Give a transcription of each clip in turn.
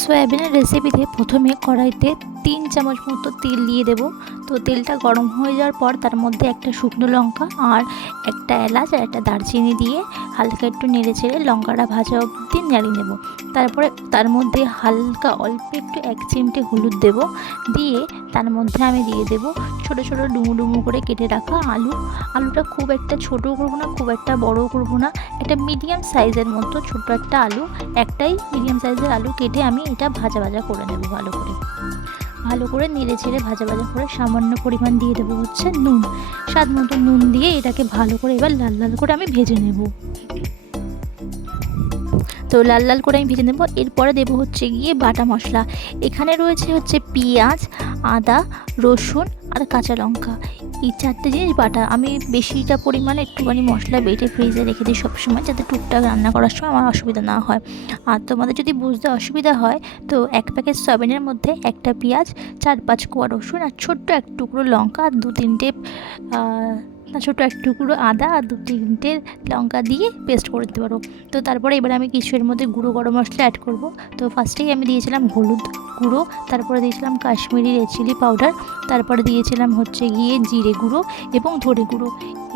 সয়াবিনের রেসিপিতে প্রথমে কড়াইতে 3 চামচ মতো তেল দিয়ে দেব। তো তেলটা গরম হয়ে যাওয়ার পর তার মধ্যে একটা শুকনো লঙ্কা আর একটা এলাচ আর একটা দারচিনি দিয়ে হালকা একটু নেড়ে চেড়ে লঙ্কাটা ভাজা অবধি নাড়িয়ে নেব। তারপরে তার মধ্যে হালকা অল্প একটু 1 চিমটে হলুদ দেব। দিয়ে তার মধ্যে আমি দিয়ে দেব ছোটো ছোটো ডুমো ডুমো করে কেটে রাখা আলুটা খুব একটা ছোটো করবো না, খুব একটা বড়ও করবো না, একটা মিডিয়াম সাইজের মতো ছোট্ট একটা আলু, একটাই মিডিয়াম সাইজের আলু কেটে আমি এটা ভাজা করে নেব। ভালো করে নেড়ে ছেড়ে ভাজা করে সামান্য পরিমাণ দিয়ে দেবো হচ্ছে নুন, স্বাদ মতো নুন দিয়ে এটাকে ভালো করে এবার লাল লাল করে আমি ভেজে নেব। তো লাল লাল করে আমি ভেজে নেব। এরপরে দেবো হচ্ছে গিয়ে বাটা মশলা। এখানে রয়েছে হচ্ছে পেঁয়াজ, আদা, রসুন আর কাঁচা লঙ্কা, এই 4টে জিনিস বাটা। আমি বেশিটা পরিমাণে একটুখানি মশলা বেটে ফ্রিজে রেখে দিই সবসময়, যাতে টুকটাক রান্না করার সময় আমার অসুবিধা না হয়। আর তোমাদের যদি বুঝতে অসুবিধা হয় তো 1 প্যাকেট সয়াবিনের মধ্যে একটা পেঁয়াজ, 4-5 কোয়া রসুন আর ছোট্ট এক টুকরো লঙ্কা আর 2-3টে ছোটো এক টুকরো আদা আর 2-3টে লঙ্কা দিয়ে পেস্ট করে দিতে পারো। তো তারপরে এবার আমি কিছু এর মধ্যে গুঁড়ো গরম মশলা অ্যাড করব। তো ফার্স্টেই আমি দিয়েছিলাম হলুদ গুঁড়ো, তারপরে দিয়েছিলাম কাশ্মীরি রেড চিলি পাউডার, তারপরে দিয়েছিলাম হচ্ছে গিয়ে জিরে গুঁড়ো এবং ধনে গুঁড়ো।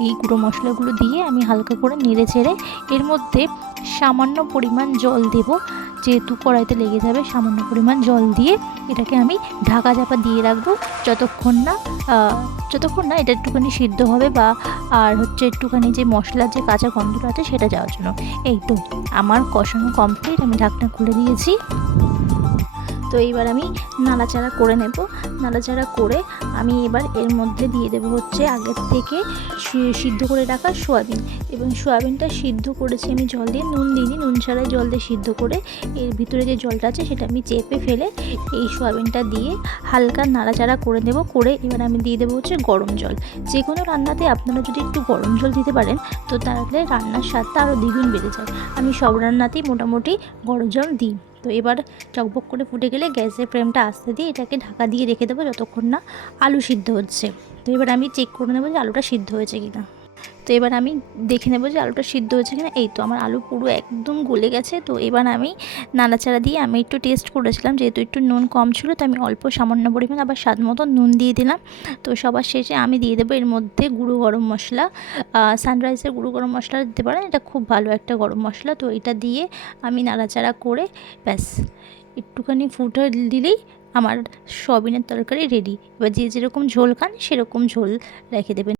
এই গুঁড়ো মশলাগুলো দিয়ে আমি হালকা করে নেড়ে ছেড়ে এর মধ্যে সামান্য পরিমাণ জল দেব, যেহেতু কড়াইতে লেগে যাবে। সামান্য পরিমাণ জল দিয়ে এটাকে আমি ঢাকা চাপা দিয়ে রাখবো যতক্ষণ না এটা একটুখানি সিদ্ধ হবে বা আর হচ্ছে একটুখানি যে মশলার যে কাঁচা গন্ধটা আছে সেটা যাওয়ার জন্য। এই তো আমার কষানো কমপ্লিট, আমি ঢাকনা খুলে দিয়েছি। তো এইবার আমি নাড়াচাড়া করে নেব। নাড়াচাড়া করে আমি এবার এর মধ্যে দিয়ে দেবো হচ্ছে আগের থেকে সিদ্ধ করে রাখা সোয়াবিন। এবং সোয়াবিনটা সিদ্ধ করেছি আমি জল দিয়ে, নুন দিইনি, নুন ছাড়াই জল দিয়ে সিদ্ধ করে এর ভিতরে যে জলটা আছে সেটা আমি চেপে ফেলে এই সোয়াবিনটা দিয়ে হালকা নাড়াচাড়া করে নেব। করে এবার আমি দিয়ে দেবো হচ্ছে গরম জল। যে কোনো রান্নাতে আপনারা যদি একটু গরম জল দিতে পারেন তো তাহলে রান্নার স্বাদটা আরও দ্বিগুণ বেড়ে যায়। আমি সব রান্নাতেই মোটামুটি গরম জল দিই। তো এবার টকবক করে ফুটে গেলে গ্যাসের ফ্লেমটা আস্তে দিয়ে এটাকে ঢাকা দিয়ে রেখে দেবো যতক্ষণ না আলু সিদ্ধ হচ্ছে। তো এবার আমি চেক করে নেবো যে আলুটা সিদ্ধ হয়েছে কিনা। তো এবার আমি দেখে নেবো যে আলুটা সিদ্ধ হয়েছে কিনা। এই তো আমার আলু পুরো একদম গলে গেছে। তো এবার আমি নাড়াচাড়া দিয়ে আমি একটু টেস্ট করেছিলাম, যেহেতু একটু নুন কম ছিল তো আমি অল্প সামান্য পরিমাণ আবার স্বাদ মতো নুন দিয়ে দিলাম। তো সবার শেষে আমি দিয়ে দেবো এর মধ্যে গুঁড়ো গরম মশলা, সানরাইজের গুঁড়ো গরম মশলা দিতে পারেন, এটা খুব ভালো একটা গরম মশলা। তো এটা দিয়ে আমি নাড়াচাড়া করে ব্যাস একটুখানি ফুটে দিলেই আমার সয়াবিনের তরকারি রেডি। এবার যে যেরকম ঝোল খান সেরকম ঝোল রেখে দেবেন।